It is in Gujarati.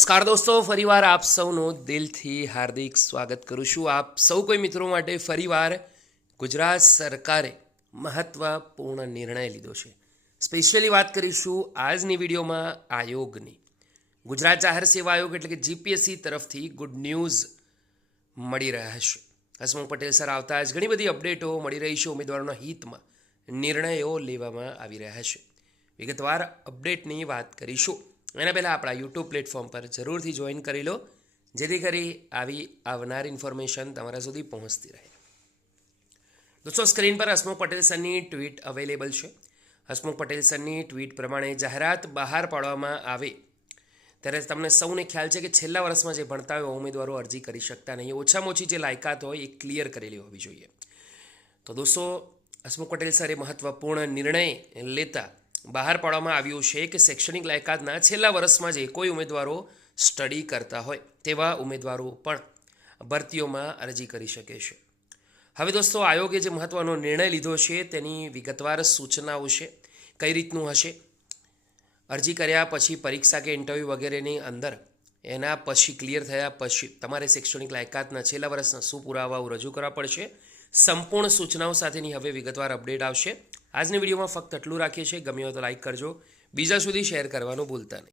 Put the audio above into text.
નમસ્કાર દોસ્તો, ફરીવાર આપ સૌનું દિલથી હાર્દિક સ્વાગત કરું છું. આપ સૌ કોઈ મિત્રો માટે ફરીવાર ગુજરાત સરકારે મહત્વપૂર્ણ નિર્ણય લીધો છે. સ્પેશિયલી વાત કરીશું આજની વિડીયોમાં આયોગની. ગુજરાત જાહેર સેવા આયોગ એટલે કે જીપીએસસી તરફથી ગુડ ન્યૂઝ મળી રહ્યા છે. હસમુખ પટેલ સર આવતા જ ઘણી બધી અપડેટો મળી રહી છે. ઉમેદવારોના હિતમાં નિર્ણયો લેવામાં આવી રહ્યા છે. વિગતવાર અપડેટની વાત કરીશું. એના પહેલાં આપણા યુટ્યુબ પ્લેટફોર્મ પર જરૂરથી જોઈન કરી લો, જેથી કરી આવી આવનાર ઇન્ફોર્મેશન તમારા સુધી પહોંચતી રહે. દોસ્તો, સ્ક્રીન પર હસમુખ પટેલ સરની ટ્વીટ અવેલેબલ છે. હસમુખ પટેલ સરની ટ્વીટ પ્રમાણે જાહેરાત બહાર પાડવામાં આવે ત્યારે તમને સૌને ખ્યાલ છે કે છેલ્લા વર્ષમાં જે ભણતા હોય ઉમેદવારો અરજી કરી શકતા નહીં. ઓછામાં ઓછી જે લાયકાત હોય એ ક્લિયર કરેલી હોવી જોઈએ. તો દોસ્તો, હસમુખ પટેલ સરે મહત્વપૂર્ણ નિર્ણય લેતા બહાર પાડવામાં આવ્યું છે કે શૈક્ષણિક લાયકાતના છેલ્લા વર્ષમાં જે કોઈ ઉમેદવારો સ્ટડી કરતા હોય તેવા ઉમેદવારો પણ ભરતીઓમાં અરજી કરી શકે છે. હવે દોસ્તો, આયોગે જે મહત્ત્વનો નિર્ણય લીધો છે તેની વિગતવાર સૂચનાઓ છે. કઈ રીતનું હશે, અરજી કર્યા પછી પરીક્ષા કે ઇન્ટરવ્યૂ વગેરેની અંદર એના પછી ક્લિયર થયા પછી તમારે શૈક્ષણિક લાયકાતના છેલ્લા વર્ષના શું પુરાવાઓ રજૂ કરવા પડશે, સંપૂર્ણ સૂચનાઓ સાથેની હવે વિગતવાર અપડેટ આવશે. આજની વિડીયોમાં ફક્ત આટલું રાખીએ છીએ. ગમ્યો હોય તો લાઇક કરજો, બીજા સુધી શેર કરવાનું ભૂલતા નહીં.